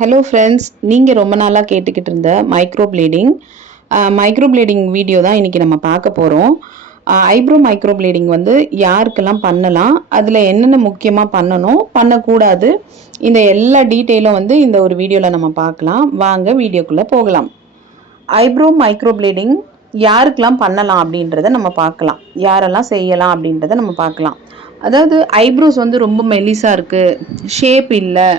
Hello friends, நீங்கள் ரொம்ப நாளாக கேட்டுக்கிட்டு இருந்த மைக்ரோ ப்ளீடிங் வீடியோ தான் இன்றைக்கி நம்ம பார்க்க போகிறோம். ஐப்ரோ மைக்ரோ ப்ளீடிங் வந்து யாருக்கெல்லாம் பண்ணலாம், அதில் என்னென்ன முக்கியமாக பண்ணணும், பண்ணக்கூடாது, இந்த எல்லா டீட்டெயிலும் வந்து இந்த ஒரு வீடியோவில் நம்ம பார்க்கலாம். வாங்க வீடியோக்குள்ளே போகலாம். ஐப்ரோ மைக்ரோ ப்ளீடிங் யாருக்கெல்லாம் பண்ணலாம் அப்படின்றத நம்ம பார்க்கலாம். யாரெல்லாம் செய்யலாம் அப்படின்றத நம்ம பார்க்கலாம். அதாவது ஐப்ரோஸ் வந்து ரொம்ப மெலிசாக இருக்குது, ஷேப் இல்லை,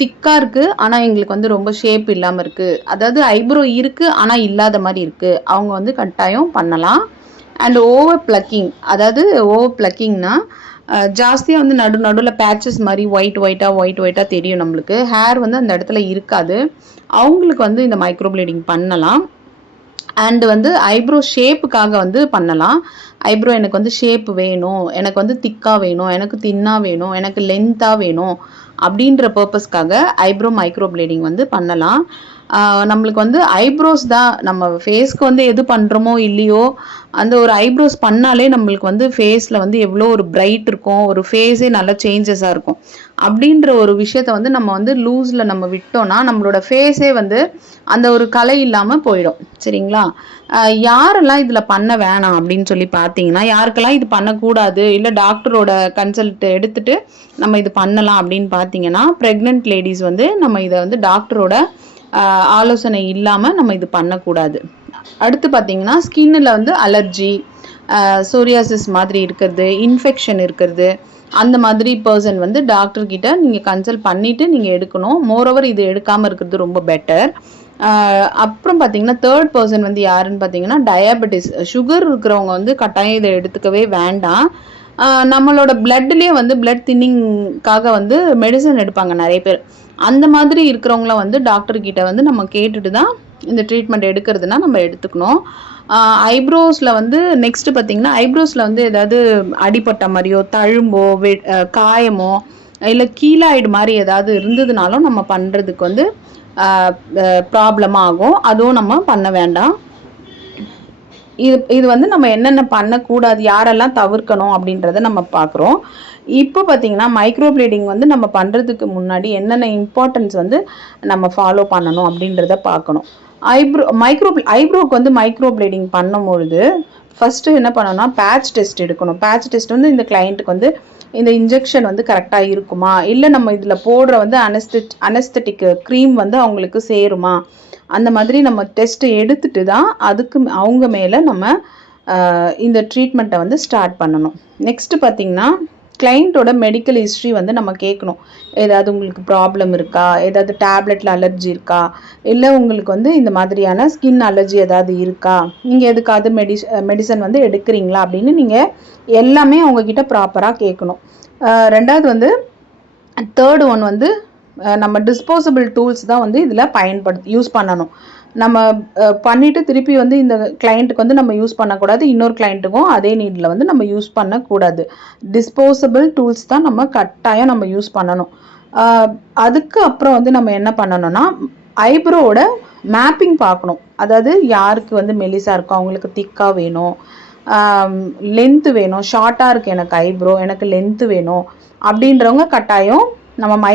திக்காக இருக்குது, ஆனால் எங்களுக்கு வந்து ரொம்ப ஷேப் இல்லாமல் இருக்குது, அதாவது ஐப்ரோ இருக்குது ஆனால் இல்லாத மாதிரி இருக்குது, அவங்க வந்து கட்டாயம் பண்ணலாம். அண்ட் ஓவர் ப்ளக்கிங், அதாவது ஓவர் ப்ளக்கிங்னா ஜாஸ்தியாக வந்து நடுவில் பேச்சஸ் மாதிரி ஒயிட்டாக தெரியும், நம்மளுக்கு ஹேர் வந்து அந்த இடத்துல இருக்காது, அவங்களுக்கு வந்து இந்த மைக்ரோ ப்ளீடிங் பண்ணலாம். அண்டு வந்து ஐப்ரோ ஷேப்புக்காக வந்து பண்ணலாம். ஐப்ரோ எனக்கு வந்து ஷேப் வேணும், எனக்கு வந்து திக்காக வேணும், எனக்கு தின்னாக வேணும், எனக்கு லென்த்தாக வேணும் அப்படின்ற பர்பஸ்க்காக ஐப்ரோ மைக்ரோ ப்ளீடிங் வந்து பண்ணலாம். நம்மளுக்கு வந்து ஐப்ரோஸ் தான், நம்ம ஃபேஸ்க்கு வந்து எது பண்ணுறோமோ இல்லையோ, அந்த ஒரு ஐப்ரோஸ் பண்ணாலே நம்மளுக்கு வந்து ஃபேஸில் வந்து எவ்வளோ ஒரு பிரைட் இருக்கும், ஒரு ஃபேஸே நல்ல சேஞ்சஸாக இருக்கும். அப்படின்ற ஒரு விஷயத்த வந்து நம்ம வந்து லூஸில் நம்ம விட்டோம்னா நம்மளோட ஃபேஸே வந்து அந்த ஒரு கலை இல்லாமல் போயிடும். சரிங்களா? யாரெல்லாம் இதில் பண்ண வேணாம் அப்படின்னு சொல்லி பார்த்தீங்கன்னா, யாருக்கெல்லாம் இது பண்ணக்கூடாது, இல்லை டாக்டரோட கன்சல்ட் எடுத்துட்டு நம்ம இது பண்ணலாம் அப்படின்னு பார்த்தீங்கன்னா, ப்ரெக்னென்ட் லேடிஸ் வந்து நம்ம இதை வந்து டாக்டரோட ஆலோசனை இல்லாமல் நம்ம இது பண்ணக்கூடாது. அடுத்து பார்த்தீங்கன்னா, ஸ்கின்னில் வந்து அலர்ஜி, சோரியாசிஸ் மாதிரி இருக்கிறது, இன்ஃபெக்ஷன் இருக்கிறது, அந்த மாதிரி பர்சன் வந்து டாக்டர்கிட்ட நீங்கள் கன்சல்ட் பண்ணிவிட்டு நீங்கள் எடுக்கணும். மோரோவர் இது எடுக்காமல் இருக்கிறது ரொம்ப பெட்டர். அப்புறம் பார்த்தீங்கன்னா, தேர்ட் பர்சன் வந்து யாருன்னு பார்த்தீங்கன்னா, டயாபெட்டிஸ், சுகர் இருக்கிறவங்க வந்து கட்டாயம் இதை எடுத்துக்கவே வேண்டாம். நம்மளோட பிளட்லேயே வந்து பிளட் தின்னிங்காக வந்து மெடிசன் எடுப்பாங்க நிறைய பேர். அந்த மாதிரி இருக்கிறவங்கள வந்து டாக்டர்கிட்ட வந்து நம்ம கேட்டுட்டு தான் இந்த ட்ரீட்மெண்ட் எடுக்கிறதுனா நம்ம எடுத்துக்கணும். ஐப்ரோஸில் வந்து நெக்ஸ்ட்டு பார்த்தீங்கன்னா, ஐப்ரோஸில் வந்து ஏதாவது அடிப்பட்ட மாதிரியோ, தழும்போ, காயமோ, இல்லை கீழாய்டு மாதிரி ஏதாவது இருந்ததுனாலும் நம்ம பண்ணுறதுக்கு வந்து ப்ராப்ளம் ஆகும். அதுவும் நம்ம பண்ண வேண்டாம். இது வந்து நம்ம என்னென்ன பண்ணக்கூடாது, யாரெல்லாம் தவிர்க்கணும் அப்படின்றத நம்ம பார்க்குறோம். இப்போ பார்த்தீங்கன்னா, மைக்ரோ ப்ளீடிங் வந்து நம்ம பண்ணுறதுக்கு முன்னாடி என்னென்ன இம்பார்ட்டன்ஸ் வந்து நம்ம ஃபாலோ பண்ணணும் அப்படின்றத பார்க்கணும். ஐப்ரோக்கு வந்து மைக்ரோ ப்ளீடிங் பண்ணும்பொழுது ஃபஸ்ட்டு என்ன பண்ணணும்னா, பேட்ச் டெஸ்ட் எடுக்கணும். பேட்ச் டெஸ்ட் வந்து இந்த கிளைண்ட்டுக்கு வந்து இந்த இன்ஜெக்ஷன் வந்து கரெக்டாக இருக்குமா, இல்லை நம்ம இதில் போடுற வந்து அனஸ்தட்டிக் க்ரீம் வந்து அவங்களுக்கு சேருமா, அந்த மாதிரி நம்ம டெஸ்ட் எடுத்துட்டு தான் அவங்க மேலே நம்ம இந்த ட்ரீட்மெண்ட்டை வந்து ஸ்டார்ட் பண்ணணும். நெக்ஸ்ட்டு பார்த்திங்கன்னா, கிளைண்ட்டோட மெடிக்கல் ஹிஸ்ட்ரி வந்து நம்ம கேட்கணும். ஏதாவது உங்களுக்கு ப்ராப்ளம் இருக்கா, ஏதாவது டேப்லெட்டில் அலர்ஜி இருக்கா, இல்லை உங்களுக்கு வந்து இந்த மாதிரியான ஸ்கின் அலர்ஜி ஏதாவது இருக்கா, நீங்கள் எதுக்காவது மெடிசன் வந்து எடுக்கிறீங்களா அப்படின்னு நீங்கள் எல்லாமே அவங்கக்கிட்ட ப்ராப்பராக கேட்கணும். ரெண்டாவது வந்து தேர்டு ஒன் வந்து நம்ம டிஸ்போசபிள் டூல்ஸ் தான் வந்து இதில் யூஸ் பண்ணணும். நம்ம பண்ணிவிட்டு திருப்பி வந்து இந்த கிளைண்ட்டுக்கு வந்து நம்ம யூஸ் பண்ணக்கூடாது, இன்னொரு கிளைண்ட்டுக்கும் அதே நீடில் வந்து நம்ம யூஸ் பண்ணக்கூடாது. டிஸ்போசபிள் டூல்ஸ் தான் நம்ம கட்டாயம் நம்ம யூஸ் பண்ணணும். அதுக்கு அப்புறம் வந்து நம்ம என்ன பண்ணணும்னா, ஐப்ரோவோட மேப்பிங் பார்க்கணும். அதாவது யாருக்கு வந்து மெலிசாக இருக்கோ அவங்களுக்கு திக்காக வேணும், லென்த்து வேணும், ஷார்ட்டாக இருக்குது எனக்கு ஐப்ரோ, எனக்கு லென்த்து வேணும் அப்படின்றவங்க கட்டாயம் நம்ம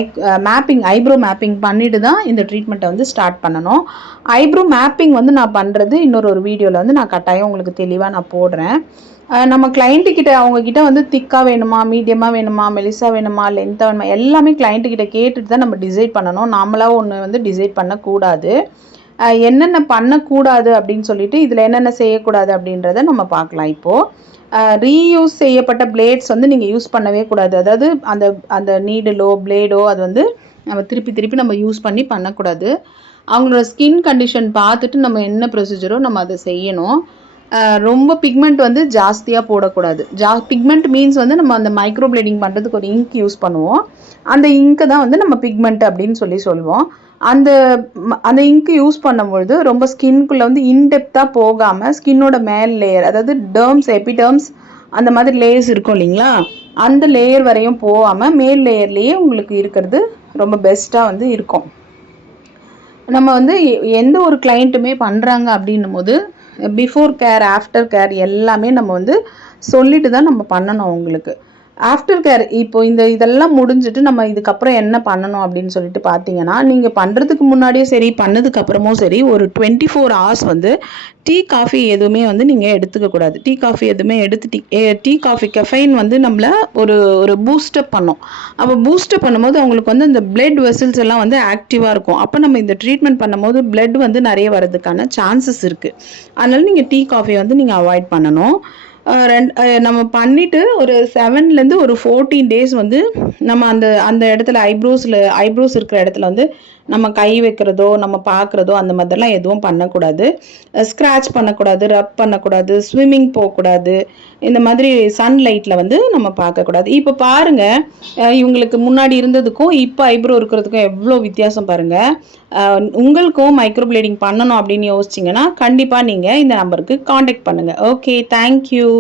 ஐப்ரோ மேப்பிங் பண்ணிட்டு தான் இந்த ட்ரீட்மெண்ட்டை வந்து ஸ்டார்ட் பண்ணணும். ஐப்ரோ மேப்பிங் வந்து நான் பண்ணுறது இன்னொரு வீடியோவில் வந்து நான் கட்டாயம் உங்களுக்கு தெளிவாக நான் போடுறேன். நம்ம கிளைண்ட்டுக்கிட்ட அவங்கக்கிட்ட வந்து திக்காக வேணுமா, மீடியமாக வேணுமா, மெலிசாக வேணுமா, லென்த்தாக வேணுமா, எல்லாமே கிளைண்ட்டுக்கிட்ட கேட்டுட்டு தான் நம்ம டிசைட் பண்ணணும். நாமளாக ஒன்று வந்து டிசைட் பண்ணக்கூடாது. என்னென்ன பண்ணக்கூடாது அப்படின்னு சொல்லிட்டு இதில் என்னென்ன செய்யக்கூடாது அப்படின்றத நம்ம பார்க்கலாம். இப்போது ரீயூஸ் செய்யப்பட்ட பிளேட்ஸ் வந்து நீங்கள் யூஸ் பண்ணவே கூடாது. அதாவது அந்த நீடிலோ பிளேடோ அது வந்து நம்ம திருப்பி நம்ம யூஸ் பண்ணக்கூடாது. அவங்களோட ஸ்கின் கண்டிஷன் பார்த்துட்டு நம்ம என்ன ப்ரொசீஜரோ நம்ம அதை செய்யணும். ரொம்ப பிக்மெண்ட் வந்து ஜாஸ்தியாக போடக்கூடாது. பிக்மெண்ட் மீன்ஸ் வந்து நம்ம அந்த மைக்ரோ ப்ளீடிங் பண்ணுறதுக்கு ஒரு இங்க் யூஸ் பண்ணுவோம். அந்த இங்க்கு தான் வந்து நம்ம பிக்மெண்ட் அப்படின்னு சொல்லுவோம். அந்த இங்க்கு யூஸ் பண்ணும்பொழுது ரொம்ப ஸ்கின்குள்ளே வந்து இன்டெப்த்தாக போகாமல் ஸ்கின்னோட மேல் லேயர், அதாவது எபிடர்ம்ஸ் அந்த மாதிரி லேயர்ஸ் இருக்கும் இல்லைங்களா, அந்த லேயர் வரையும் போகாமல் மேல் லேயர்லேயே உங்களுக்கு இருக்கிறது ரொம்ப பெஸ்ட்டாக வந்து இருக்கும். நம்ம வந்து எந்த ஒரு கிளைண்ட்டுமே பண்ணுறாங்க அப்படின்னும் போது பிஃபோர் கேர், ஆஃப்டர் கேர் எல்லாமே நம்ம வந்து சொல்லிட்டு தான் நம்ம பண்ணணும் அவங்களுக்கு. ஆஃப்டர் கேர் இப்போ இதெல்லாம் முடிஞ்சுட்டு நம்ம இதுக்கப்புறம் என்ன பண்ணணும் அப்படின்னு சொல்லிட்டு பார்த்தீங்கன்னா, நீங்க பண்றதுக்கு முன்னாடியும் சரி, பண்ணதுக்கு அப்புறமும் சரி, ஒரு 24 ஹார்ஸ் வந்து டீ, காஃபி எதுவுமே வந்து நீங்க எடுத்துக்க கூடாது. டீ, காஃபி எதுவுமே டீ, காஃபி கெஃபைன் வந்து நம்மள ஒரு ஒரு பூஸ்டப் பண்ணும். அப்போ பூஸ்டப் பண்ணும்போது அவங்களுக்கு வந்து இந்த பிளட் வெசல்ஸ் எல்லாம் வந்து ஆக்டிவா இருக்கும். அப்போ நம்ம இந்த ட்ரீட்மெண்ட் பண்ணும்போது பிளட் வந்து நெறைய வரதுக்கான சான்சஸ் இருக்கு. அதனால நீங்க டீ, காஃபி வந்து நீங்க அவாய்ட் பண்ணணும். நம்ம பண்ணிட்டு ஒரு 7லேருந்து ஒரு 14 டேஸ் வந்து நம்ம அந்த அந்த இடத்துல ஐப்ரோஸ் இருக்கிற இடத்துல வந்து நம்ம கை வைக்கிறதோ, நம்ம பார்க்குறதோ அந்த மாதிரிலாம் எதுவும் பண்ணக்கூடாது. ஸ்க்ராட்ச் பண்ணக்கூடாது, ரப் பண்ணக்கூடாது, ஸ்விம்மிங் போக்கூடாது. இந்த மாதிரி சன்லைட்ல வந்து நம்ம பார்க்கக்கூடாது. இப்போ பாருங்க, இவங்களுக்கு முன்னாடி இருந்ததுக்கும், இப்போ ஐப்ரோ இருக்கிறதுக்கும் எவ்வளோ வித்தியாசம் பாருங்க. உங்களுக்கும் மைக்ரோ பிளேடிங் பண்ணணும் அப்படின்னு யோசிச்சீங்கன்னா, கண்டிப்பா நீங்க இந்த நம்பருக்கு கான்டாக்ட் பண்ணுங்க. Okay, thank you.